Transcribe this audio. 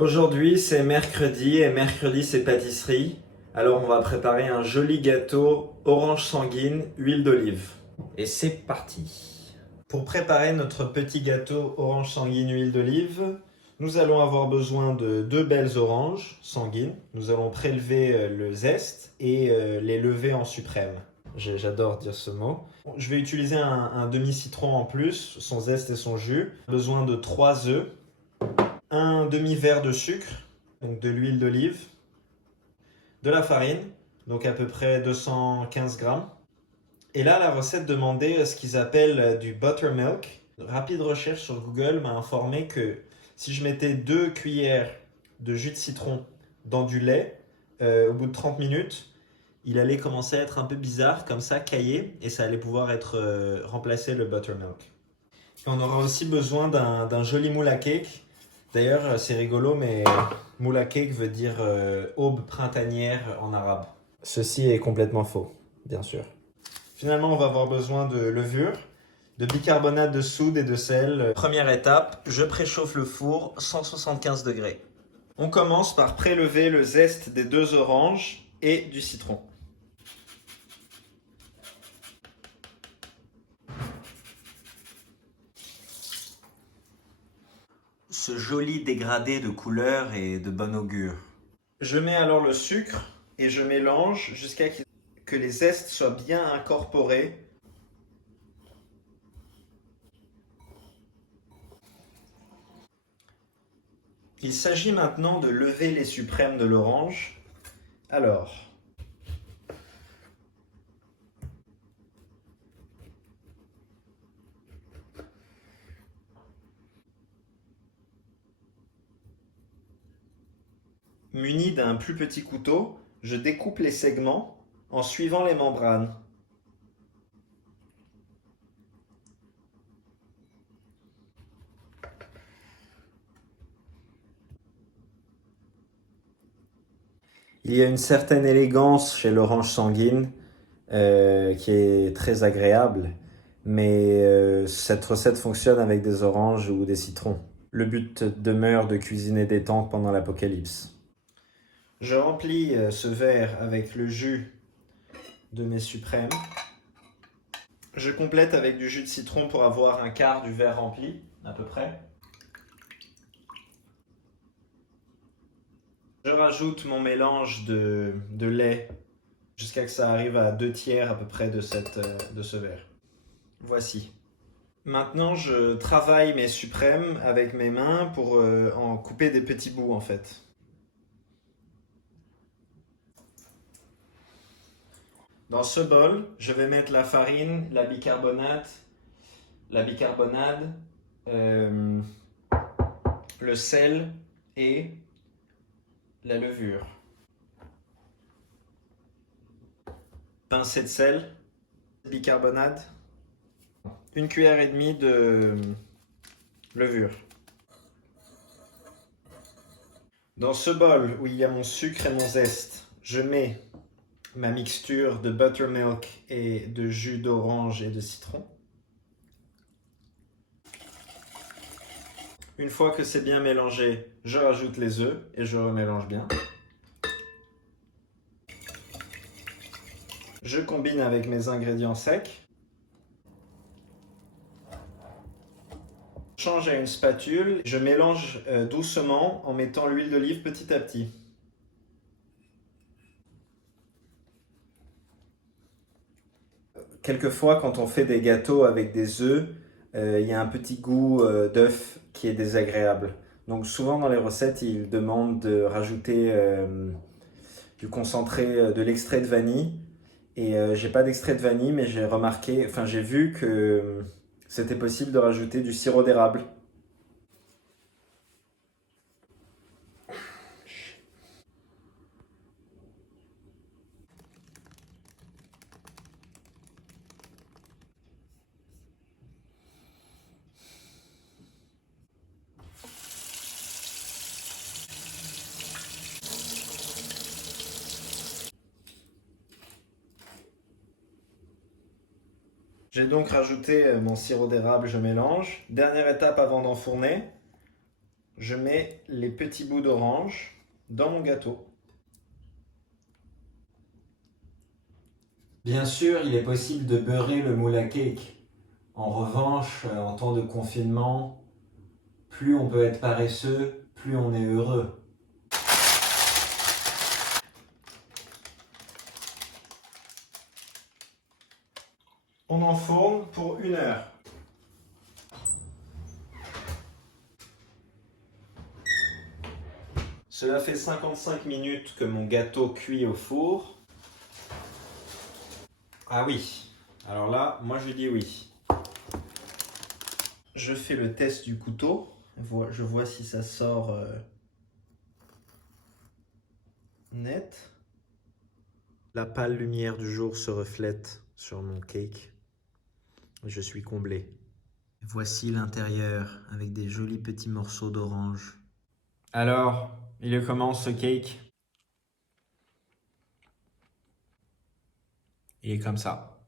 Aujourd'hui, c'est mercredi et mercredi, c'est pâtisserie. Alors, on va préparer un joli gâteau orange sanguine, huile d'olive. Et c'est parti. Pour préparer notre petit gâteau orange sanguine, huile d'olive, nous allons avoir besoin de deux belles oranges sanguines. Nous allons prélever le zeste et les lever en suprême. J'adore dire ce mot. Je vais utiliser un demi-citron en plus, son zeste et son jus. Besoin de 3 œufs, un demi-verre de sucre, donc de l'huile d'olive, de la farine, donc à peu près 215 grammes. Et là, la recette demandait ce qu'ils appellent du buttermilk. Rapide recherche sur Google m'a informé que si je mettais 2 cuillères de jus de citron dans du lait, au bout de 30 minutes, il allait commencer à être un peu bizarre, comme ça, caillé, et ça allait pouvoir être remplacer le buttermilk. Et on aura aussi besoin d'un joli moule à cake. D'ailleurs, c'est rigolo, mais moule à cake veut dire aube printanière en arabe. Ceci est complètement faux, bien sûr. Finalement, on va avoir besoin de levure, de bicarbonate de soude et de sel. Première étape, je préchauffe le four 175 degrés. On commence par prélever le zeste des 2 oranges et du citron. Ce joli dégradé de couleur est de bon augure. Je mets alors le sucre et je mélange jusqu'à que les zestes soient bien incorporés. Il s'agit maintenant de lever les suprêmes de l'orange. Alors, muni d'un plus petit couteau, je découpe les segments en suivant les membranes. Il y a une certaine élégance chez l'orange sanguine qui est très agréable, mais cette recette fonctionne avec des oranges ou des citrons. Le but demeure de cuisiner détente pendant l'apocalypse. Je remplis ce verre avec le jus de mes suprêmes. Je complète avec du jus de citron pour avoir un quart du verre rempli, à peu près. Je rajoute mon mélange de lait jusqu'à que ça arrive à 2 tiers à peu près de ce verre. Voici. Maintenant, je travaille mes suprêmes avec mes mains pour en couper des petits bouts en fait. Dans ce bol, je vais mettre la farine, la bicarbonate, euh, le sel et la levure. Pincée de sel, bicarbonate, une cuillère et demie de levure. Dans ce bol où il y a mon sucre et mon zeste, je mets ma mixture de buttermilk et de jus d'orange et de citron. Une fois que c'est bien mélangé, je rajoute les œufs et je remélange bien. Je combine avec mes ingrédients secs. Je change à une spatule. Je mélange doucement en mettant l'huile d'olive petit à petit. Quelquefois, quand on fait des gâteaux avec des œufs, il y a un petit goût d'œuf qui est désagréable. Donc souvent dans les recettes, ils demandent de rajouter du concentré, de l'extrait de vanille. Et j'ai pas d'extrait de vanille, mais j'ai vu que c'était possible de rajouter du sirop d'érable. J'ai donc rajouté mon sirop d'érable, je mélange. Dernière étape avant d'enfourner, Je mets les petits bouts d'orange dans mon gâteau. Bien sûr, il est possible de beurrer le moule à cake. En revanche, en temps de confinement, plus on peut être paresseux, plus on est heureux. On enfourne pour 1 heure. Cela fait 55 minutes que mon gâteau cuit au four. Ah oui, alors là, moi je dis oui. Je fais le test du couteau. Je vois si ça sort net. La pâle lumière du jour se reflète sur mon cake. Je suis comblé. Voici l'intérieur avec des jolis petits morceaux d'orange. Alors, il est comment ce cake? Il est comme ça.